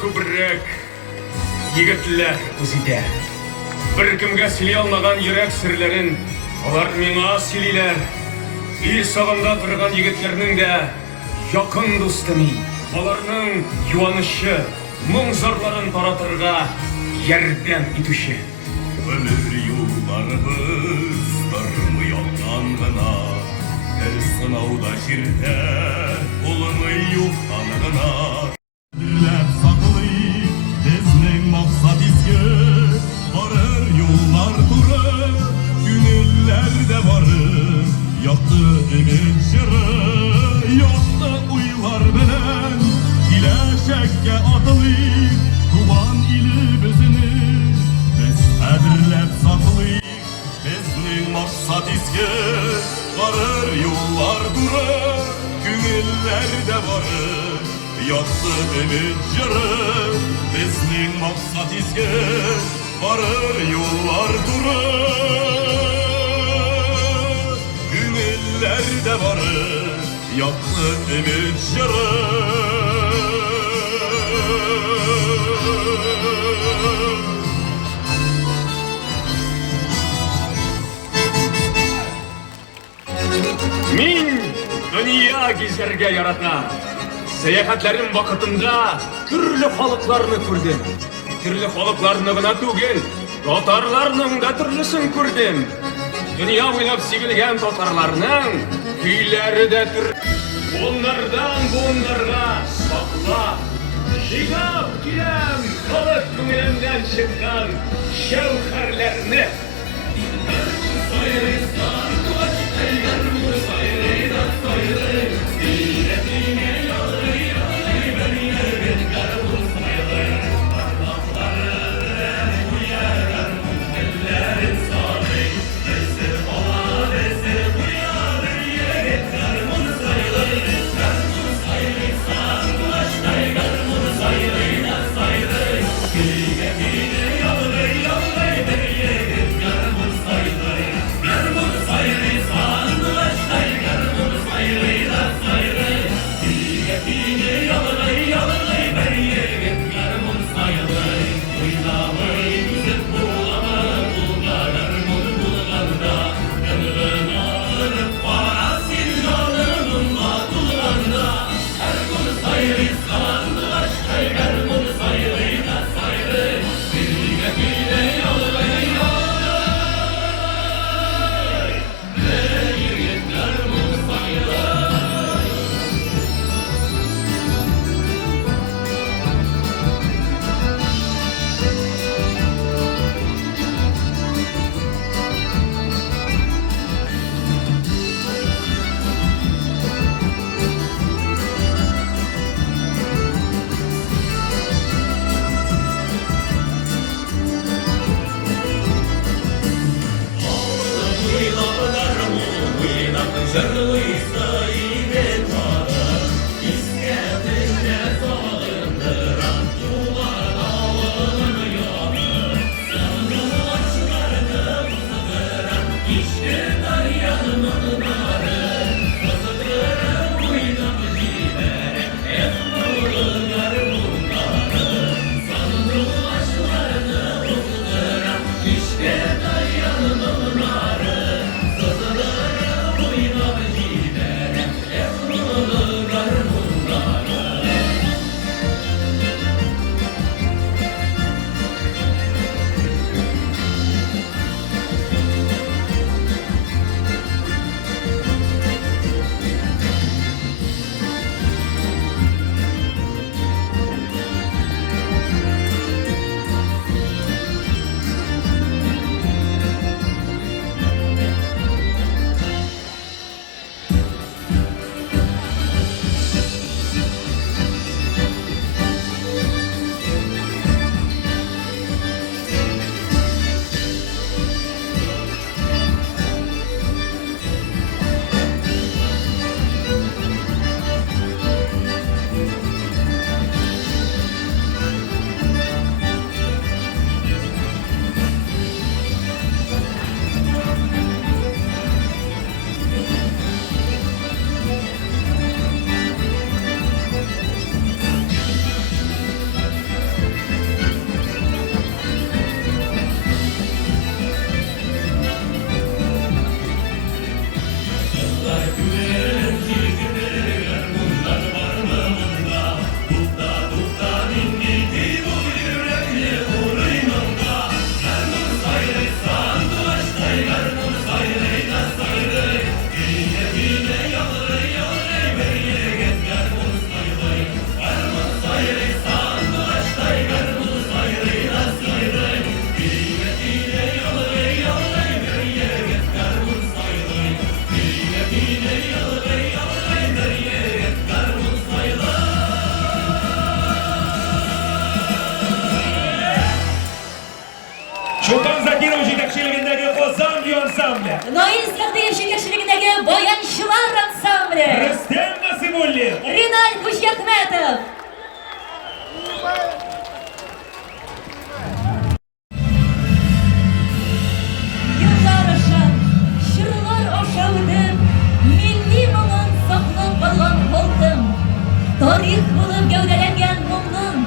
күбрәк егетләр үзидә. Бер кемгә сөйли алмаган йөрәк серләрен алар миңа сөйлиләр. Ил сагында торган егетләрнең дә якын дусты мин. Аларның юанышы, моң-зарларын таратырга ярдәм итүче. Ömür yollarımız darımı yoldan gına, her sınavda şirde olımı yoktan gına. Dillep saklayıp bizning maksat izgi, varır yollar durur, günüllerde varır. Yaktı ümit şırı, yaktı uylar bilen, ileşekke atılıyıp, tuvan ili bizini. Ədirləb saxlayıq, bizning maksat izgi, varır yollar durur, günüllerde varır. Yaktı ümit jırı, bizning maksat izgi, varır yollar durur, günüllerde varır. Yaktı ümit jırı. Мин dünya гизәргә яратам. Сәяхәтләрем вакытында төрле халыкларны күрдем. Төрле халыкларны гына түгел, татарларның да төрлесен күрдем. Дөнья буйлап сибелгән татарларның көйләре дә Onlardan bunlarga saklап, җыйнап киләм халык күңелемнән чыккан шәүһәрләрне. ansambli. Noin Sırdıyev şirketçiligindeki Boyançılar ansambli. Rüstem Nasibulli. Rinal Kuşyakmetov. Yıllar aşan, şırlar aşağıdım, milli mumun saklap kalan halkım. Tarih bulup gövdelengen mumnun,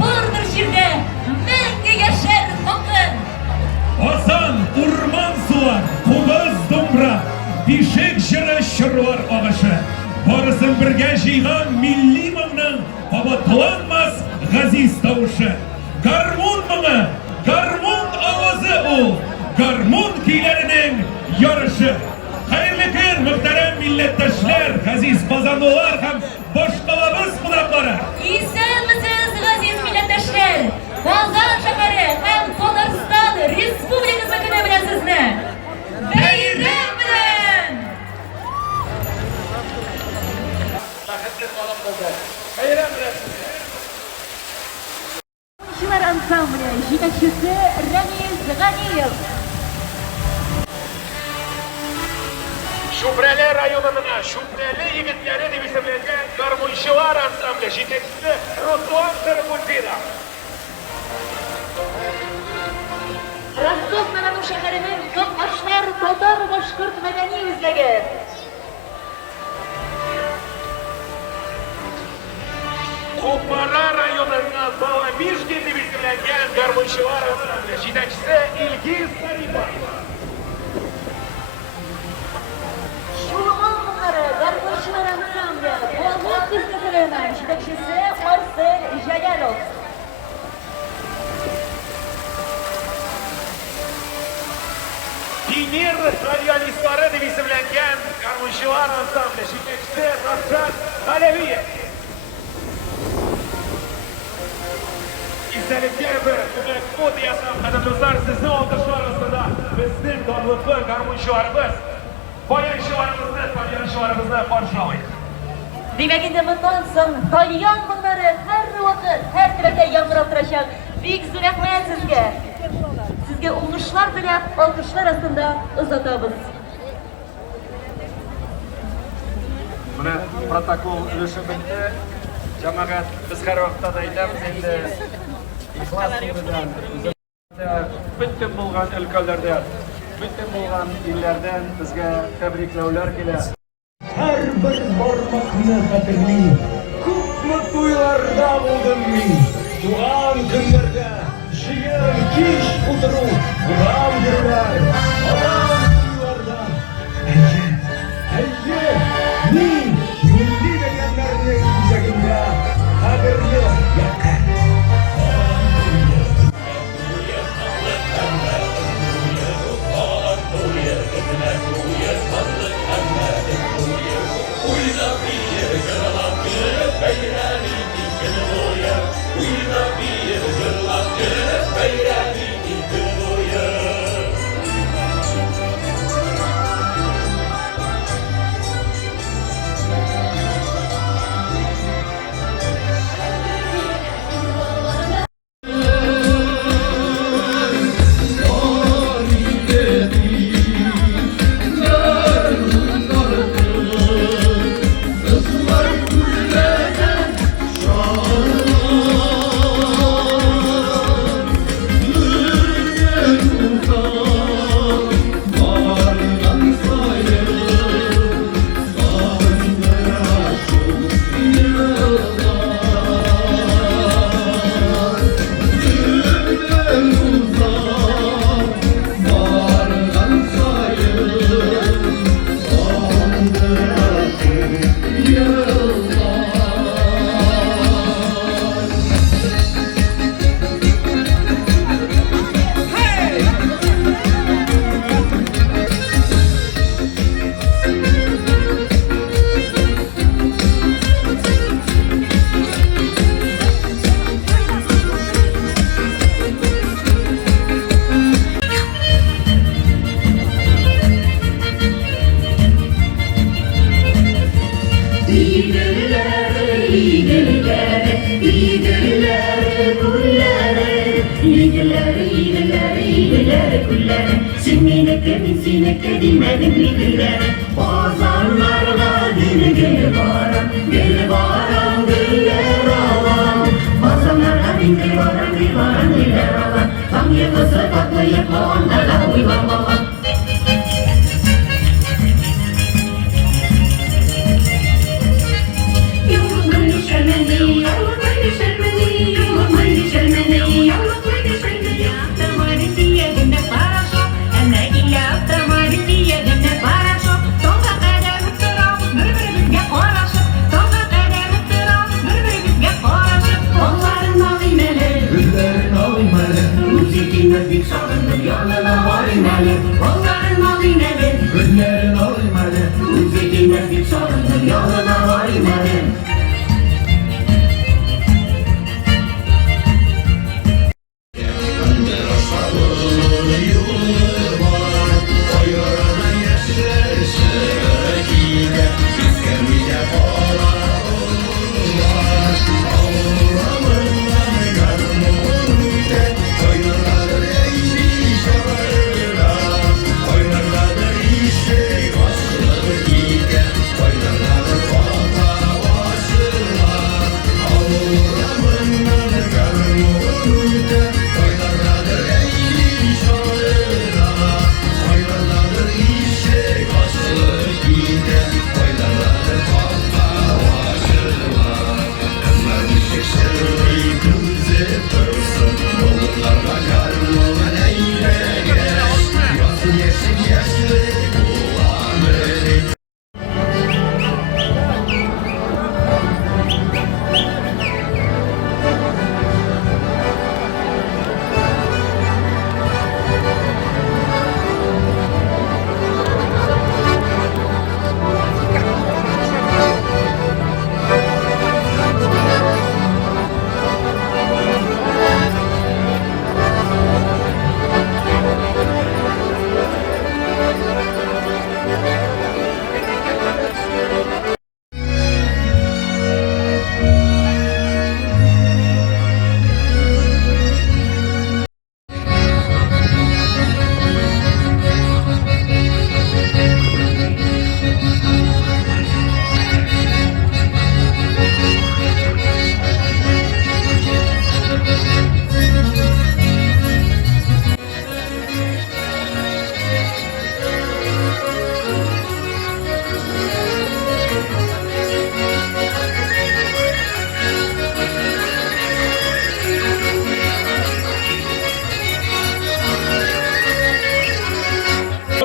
bardır şirde, menge yaşar hakkın. Hasan Urman Suvar, Kugaz Dumra, Bişek Jırı Şırvar Ağaşı. Barısın birge jiygan milli mıngның kabatılanmaz gaziz tavışı. Garmon mıngı, garmon avazı o, garmon kiylerinin yarışı. Hayırlı gün muhterem milletteşler, gaziz kazandılar hem başkalarımız mınakları. İyisiniz gaziz milletteşler. Kazan şehri hem Tatarstan Respublikası günü bilen sizni. Bayram bilen. Şılar ansambli жетекчisi Ramiz Ganiyev. Şubreli rayonunun Şubreli yigitleri deb isimlangan garmonchilar ansambli yetakchisi Ruslan Sarıgulbira. Rostov Mananu shahrining To'qmashlar Totar boshqirt madaniy izlagi. Qo'para rayonunun Balamishki deb isimlangan garmonchilar ansambli yetakchisi Ilgiz Saripov. Şulman bunları gargonchilar ansambli Polvon bizneslerining yetakchisi Arsel Jalolov. Dinir radyolistlari deb isimlangan garmonchilar ansambli yetakchisi Ravshan G'alaviyev. İzleyiciler bir kod yasam qadamizlar sizni olqishlar ostida bizning donliqli garmonchilarimiz, boyanchilarimizni, tabyanchilarimizni qarshılaydi. Demek ki bundan so'ng Talyan bunları her vakit, her tarafta yangrab turacak. Büyük zo'r rahmat sizga. Sizga uğurlar dilab, olqishlar ostida uzatamiz. Buni protokol ulushi bitti. Jamoat biz har vaqtda aytamiz endi ixlos yo'lidan bitim bo'lgan o'lkalardan, bitim bo'lgan illardan bizga tabriklovlar keladi. Her bir barmakni qadrli, ko'pmi to'ylarda bo'ldim men. Tug'an kunlarda shirin kish o'tiruv, g'am yurlar, odam to'ylarda. Ayye, men milliy deganlarning yuzagimda qadrli yaqin. İyiler, iyiler, iyiler, iyiler, kuller, seni sinekledin benim bile. Pazarlarda günü günü varan, gül varan, güller alan. Pazarlarda günü varan, gül varan, güller alan. Tam yıkısı tatlı yıkma onlara uymamalı. Yoluna varmalı, onların mavineleri. Günlerin olmalı, müziğin bir sorundur, yoluna varmalı.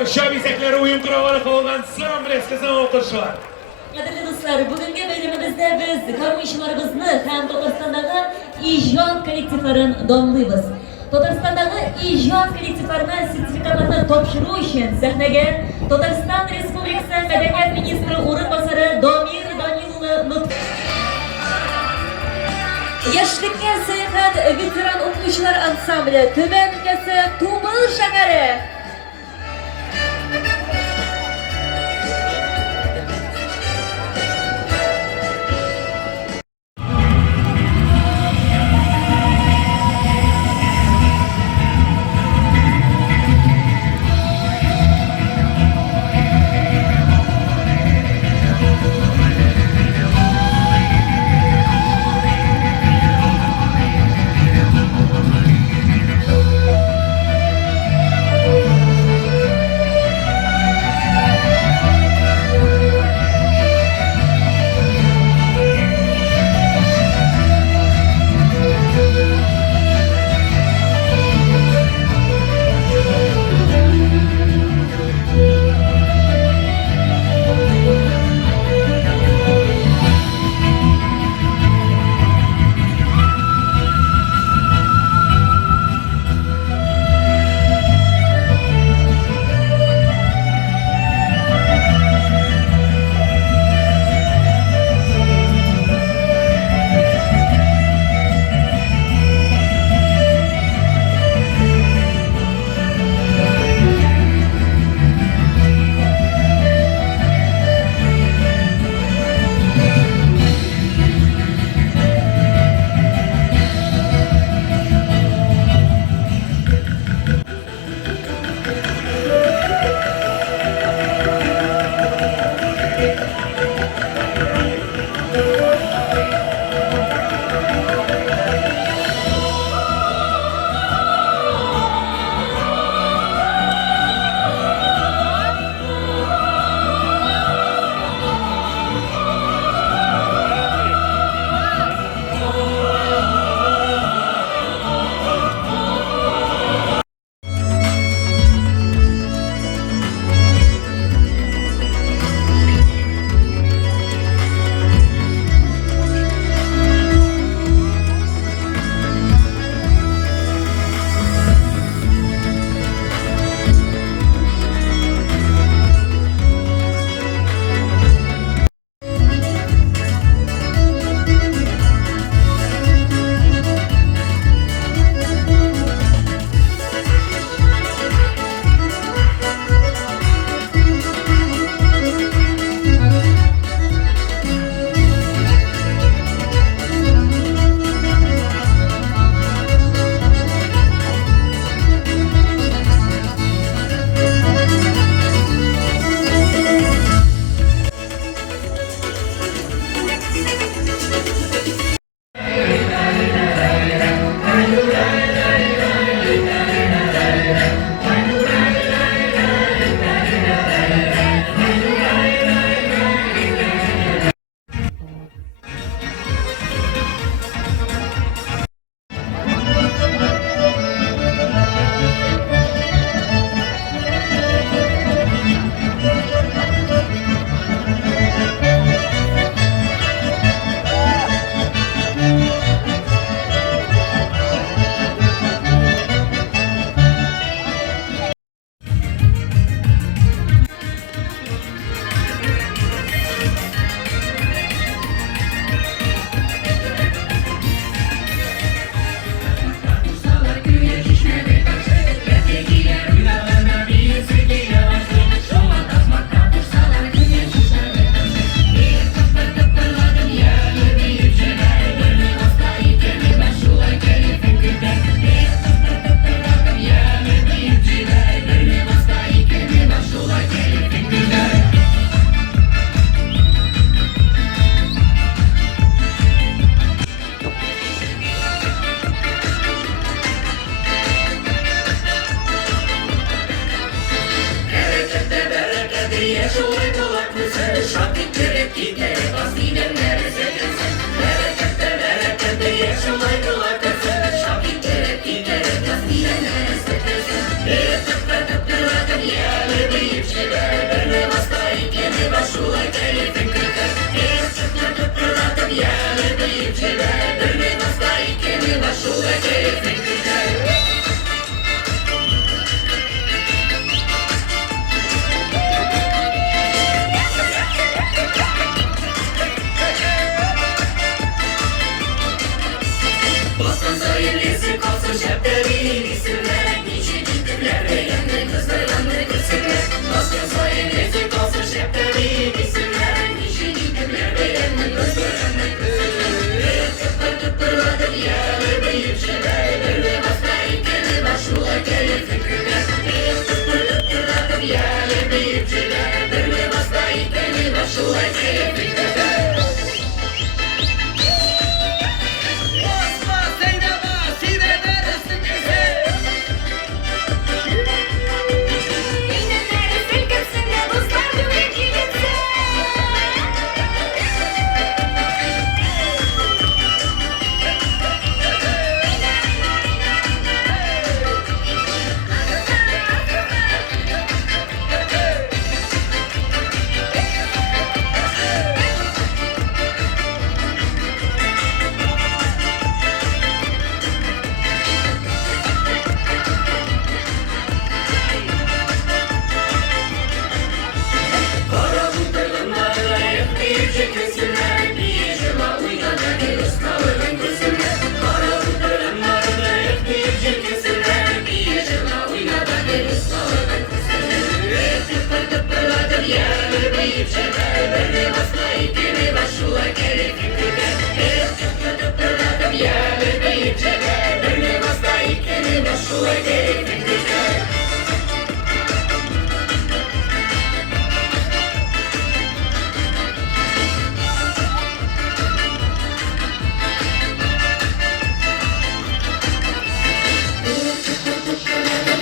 Şabisekleri uyum kuralı koyulgan Sam Reskiz'in okuşular. Qadrli do'stlar, bugungi bayramimizda biz karmoishlarimizni ham Tatariston'dagi ijod kollektivlarini domlaymiz. Tatariston'dagi ijod kollektivlarini sertifikatlarni topshirish uchun sahnaga Tatariston Respublikasi Madaniyat ministri o'rinbosari Domir Danilov Yoshlikka sayohat veteran o'quvchilar ansambli Tuman ukasi Tubil shahari.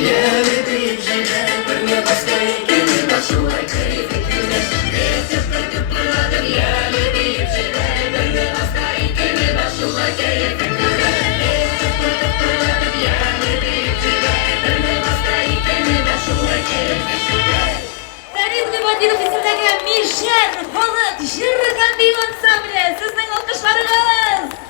Yeni bir şeyler Birine başka ikini başıma keyfi güne Geçip kıpırladım yeni bir şeyler Birine başka ikini başıma keyfi güne Geçip kıpırladım yeni bir şeyler Birine başka ikini başıma keyfi güne Ferit Gıbadinov isimdagi Mishan Polat Jir Kambiy ansambli sizning olqishlaringiz